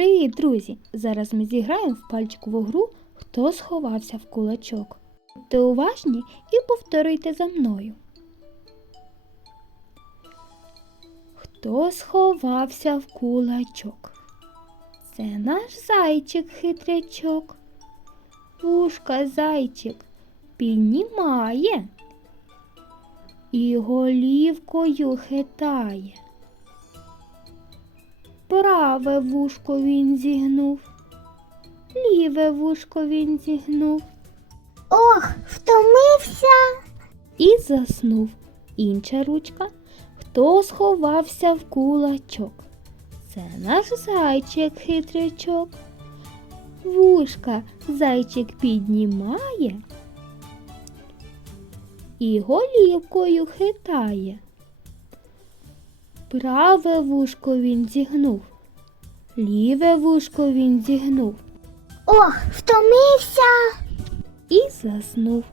Привіт, друзі! Зараз ми зіграємо в пальчикову гру Хто сховався в кулачок. Будьте уважні і повторюйте за мною. Хто сховався в кулачок? Це наш зайчик хитрячок. Вушка зайчик піднімає і голівкою хитає. Праве вушко він зігнув, ліве вушко він зігнув Ох, втомився. і заснув. Інша ручка. Хто сховався в кулачок? Це наш зайчик хитрячок. Вушка зайчик піднімає і голівкою хитає. Праве вушко він зігнув, ліве вушко він зігнув Ох, втомився. і заснув.